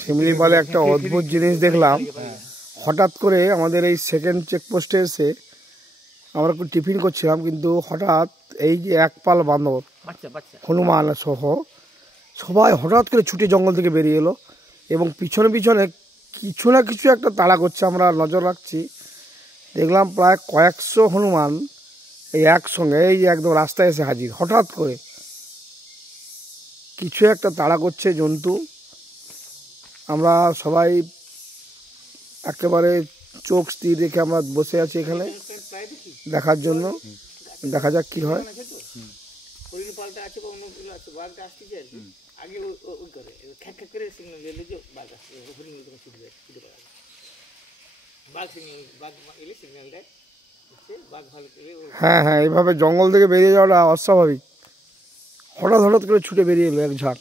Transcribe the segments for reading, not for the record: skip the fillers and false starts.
শিমলিপালে একটা অদ্ভুত জিনিস দেখলাম। হঠাৎ করে আমাদের এই সেকেন্ড চেকপোস্টে এসে আমরা একটু টিফিন করছিলাম, কিন্তু হঠাৎ এই যে একপাল বান্দর হনুমান সহ সবাই হঠাৎ করে ছুটে জঙ্গল থেকে বেরিয়ে এলো এবং পিছনে পিছনে কিছু না কিছু একটা তাড়া করছে। আমরা নজর রাখছি, দেখলাম প্রায় কয়েকশো হনুমান এই একসঙ্গে এই যে একদম রাস্তায় এসে হাজির। হঠাৎ করে কিছু একটা তাড়া করছে জন্তু। আমরা সবাই একেবারে চোখ স্থির রেখে আমরা বসে আছি এখানে দেখার জন্য। দেখা যাক কি হয়। হ্যাঁ হ্যাঁ, এইভাবে জঙ্গল থেকে বেরিয়ে যাওয়াটা অস্বাভাবিক। হঠাৎ হঠাৎ করে ছুটে বেরিয়ে এলো এক ঝাঁক।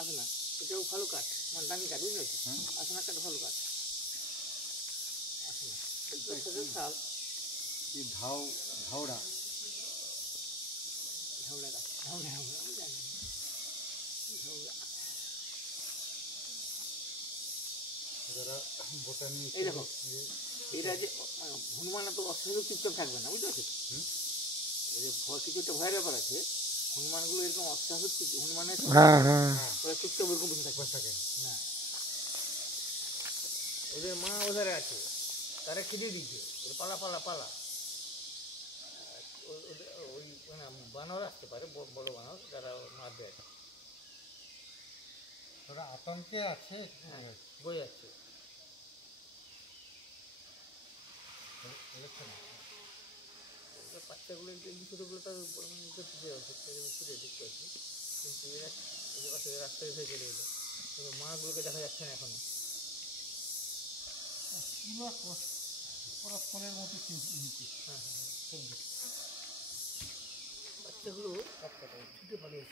আসনা এটাও ভালো কাঠ, মানে দামি কাঠ, বুঝতে পারছি। আসনা কাঠ ভালো কাঠ। শাল ঝাউড়া ঝাউড়া গাছ, ঝাউড়া আমি জানি ঝাউড়া। এই দেখো, এটা যে হনুমান তো অস্ত্র চুপচাপ থাকবে না, বুঝতে পারছি। এই যে কিছু একটা ভয়ের ব্যাপার আছে। হনুমানগুলো এরকম অস্ত্র হনুমানের চুপচাপ ওরকম বসে থাকে না। ওদের মা ওধারে আছে, তারা খেতে দিচ্ছে, পালা পালা পালা। ওই মানে বানর আসতে পারে, বড় বানর, যারা মার দেয়। ওরা আতঙ্কে আছে, বই যাচ্ছে। বাচ্চাগুলো ছোটোগুলো তার ছুটে দেখতে পাচ্ছি, কিন্তু এরা রাস্তায় এসে চলে এলো। মাগুলোকে দেখা যাচ্ছে না এখনো। ফোনের মতো বাচ্চাগুলো ছুটে পালিয়ে